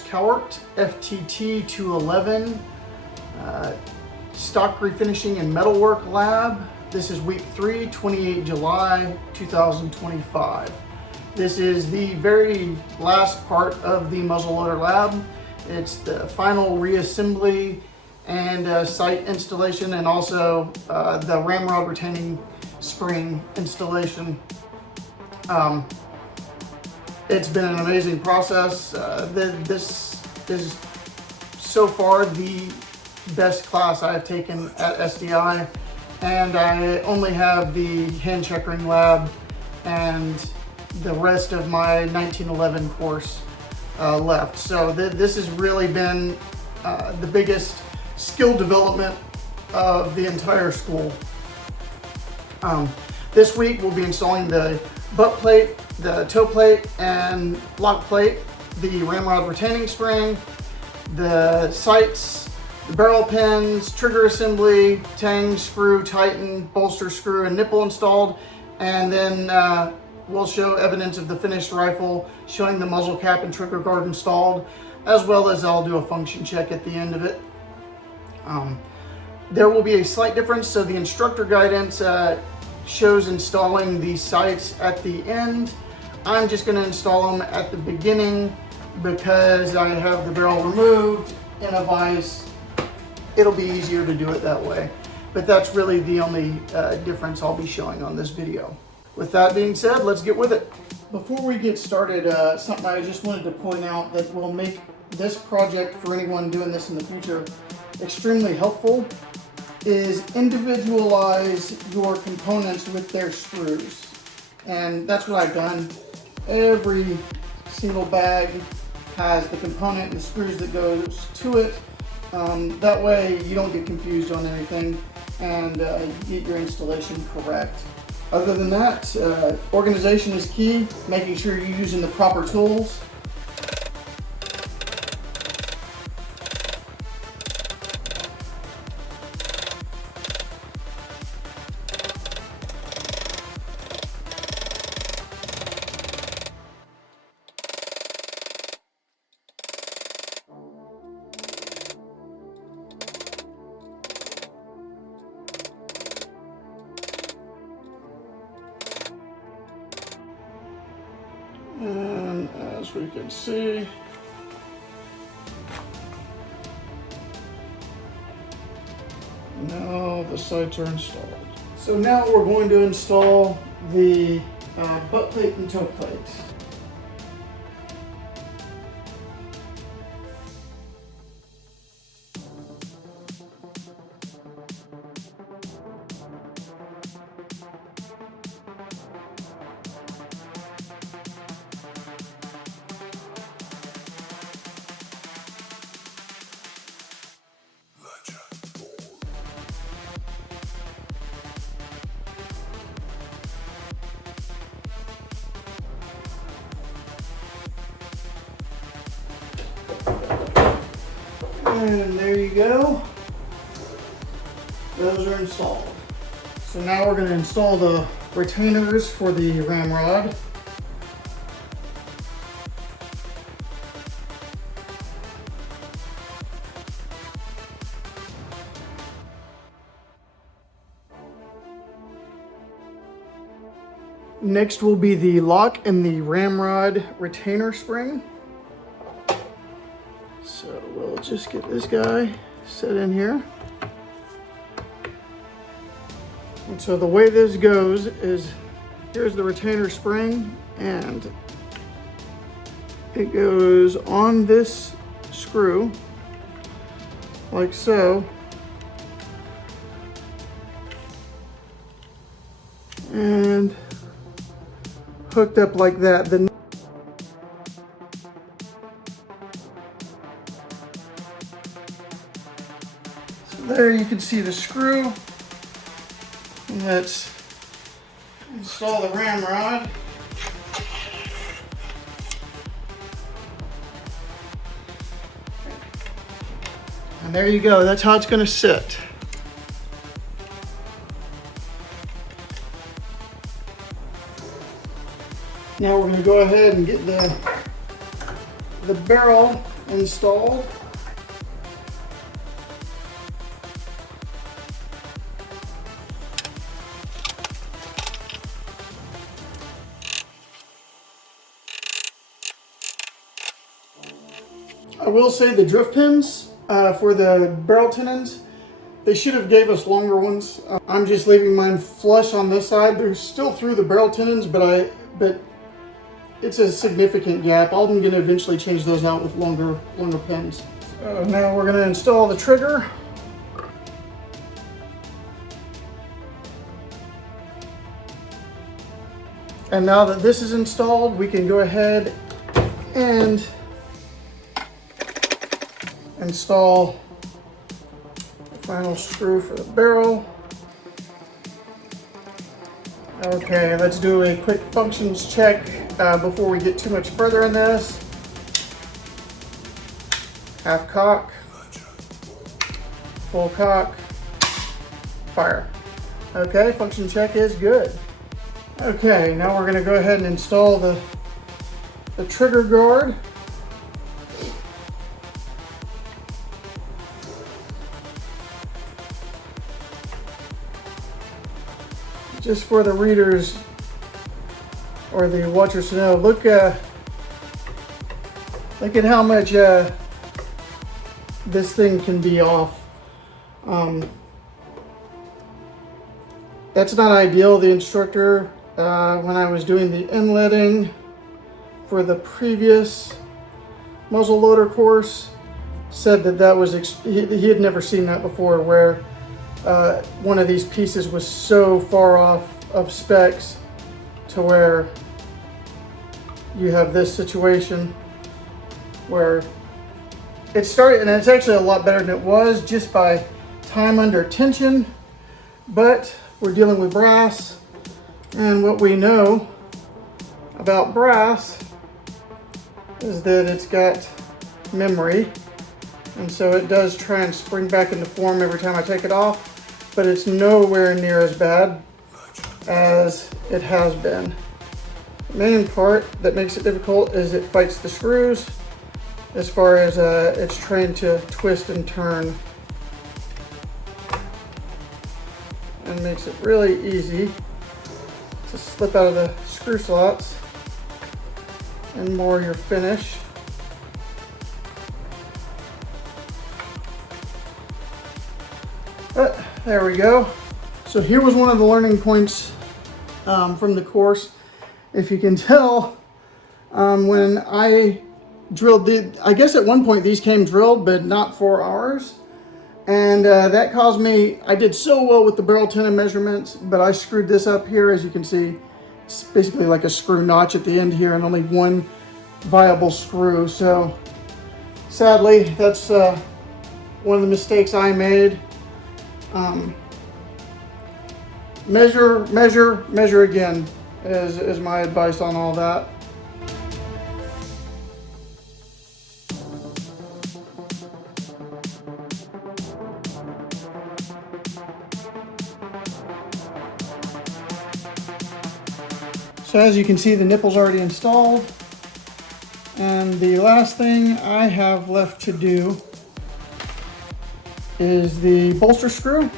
Court FTT 211, Stock Refinishing and Metalwork Lab. This is week 3, 28 July 2025. This is the very last part of the Muzzleloader Lab. It's the final reassembly and sight installation, and also the Ramrod retaining spring installation. It's been an amazing process. This is so far the best class I have taken at SDI, and I only have the hand checkering lab and the rest of my 1911 course left. So this has really been the biggest skill development of the entire school. This week we'll be installing the butt plate, the toe plate and lock plate, the Ramrod retaining spring, the sights, the barrel pins, trigger assembly, Tang screw, Titan, bolster screw and nipple installed, and then we'll show evidence of the finished rifle, showing the muzzle cap and trigger guard installed, as well as I'll do a function check at the end of it. There will be a slight difference, so the instructor guidance shows installing the sights at the end. I'm just going to install them at the beginning because I have the barrel removed in a vise. It'll be easier to do it that way, but that's really the only difference I'll be showing on this video. With that being said, let's get with it. Before we get started, something I just wanted to point out that will make this project for anyone doing this in the future extremely helpful is individualize your components with their screws. And that's what I've done. Every single bag has the component and the screws that goes to it. That way you don't get confused on anything, and you get your installation correct. Other than that, organization is key, making sure you're using the proper tools. And as we can see, now the sights are installed. So now we're going to install the butt plate and toe plate. And there you go. Those are installed. So now we're going to install the retainers for the Ramrod. Next will be the lock and the Ramrod retainer spring. So we'll just get this guy set in here. And so the way this goes is, here's the retainer spring, and it goes on this screw like so. And hooked up like that. There you can see the screw. Let's install the Ramrod. And there you go, that's how it's going to sit. Now we're going to go ahead and get the barrel installed. I will say the drift pins for the barrel tenons, they should have gave us longer ones. I'm just leaving mine flush on this side. They're still through the barrel tenons, but it's a significant gap. I'm going to eventually change those out with longer pins. Now we're going to install the trigger. And now that this is installed, we can go ahead and install the final screw for the barrel. Okay, let's do a quick functions check before we get too much further in this. Half cock, full cock, fire. Okay, function check is good. Okay, now we're going to go ahead and install the trigger guard. Just for the readers or the watchers to know, look at how much this thing can be off. That's not ideal. The instructor, when I was doing the inletting for the previous muzzleloader course, said that was he had never seen that before, where one of these pieces was so far off of specs to where you have this situation where it started, and it's actually a lot better than it was just by time under tension, but we're dealing with brass, and what we know about brass is that it's got memory, and so it does try and spring back into form every time I take it off, but it's nowhere near as bad as it has been. The main part that makes it difficult is it fights the screws as far as it's trained to twist and turn, and makes it really easy to slip out of the screw slots and more your finish. But there we go. So here was one of the learning points from the course. If you can tell, when I drilled I guess at one point these came drilled, but not for ours. And that caused me, I did so well with the barrel tenon measurements, but I screwed this up here. As you can see, it's basically like a screw notch at the end here and only one viable screw. So sadly, that's one of the mistakes I made. Measure, measure, measure again is my advice on all that. So as you can see, the nipple's already installed, and the last thing I have left to do is the bolster screw.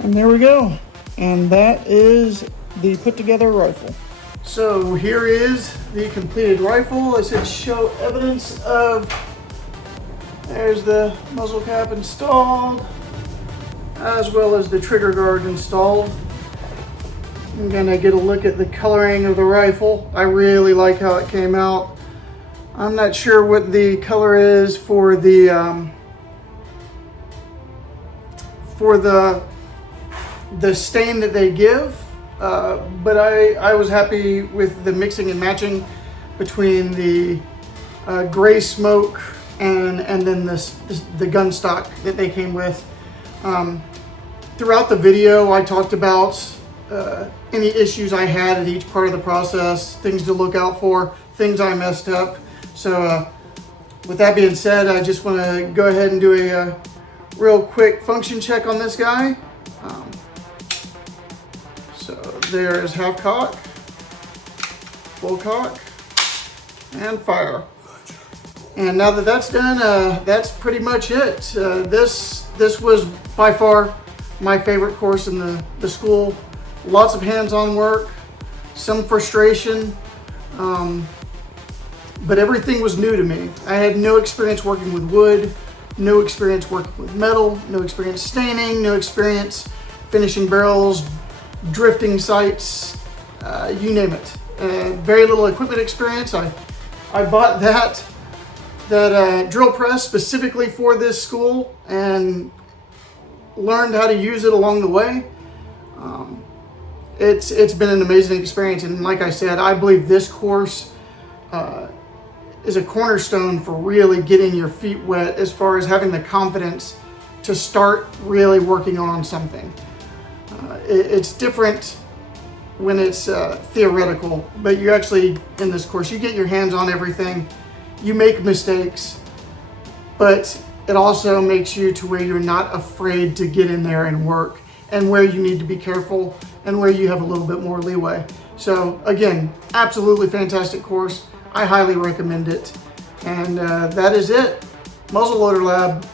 And there we go. And that is the put together rifle. So here is the completed rifle. I said show evidence of, there's the muzzle cap installed, as well as the trigger guard installed. I'm gonna get a look at the coloring of the rifle. I really like how it came out. I'm not sure what the color is for the stain that they give, but I was happy with the mixing and matching between the gray smoke and then the gun stock that they came with. Throughout the video, I talked about any issues I had at each part of the process, things to look out for, things I messed up. So with that being said, I just want to go ahead and do a real quick function check on this guy. So There is half cock, full cock, and fire. And now that that's done, that's pretty much it. This was by far my favorite course in the school. Lots of hands-on work, some frustration, but everything was new to me. I had no experience working with wood, no experience working with metal, no experience staining, no experience finishing barrels, drifting sights, you name it. Very little equipment experience. I bought that drill press specifically for this school and learned how to use it along the way. It's been an amazing experience, and like I said, I believe this course is a cornerstone for really getting your feet wet as far as having the confidence to start really working on something. It's different when it's theoretical, but you actually, in this course, you get your hands on everything, you make mistakes, but it also makes you to where you're not afraid to get in there and work, and where you need to be careful and where you have a little bit more leeway. So again, absolutely fantastic course. I highly recommend it. And that is it. Muzzleloader Lab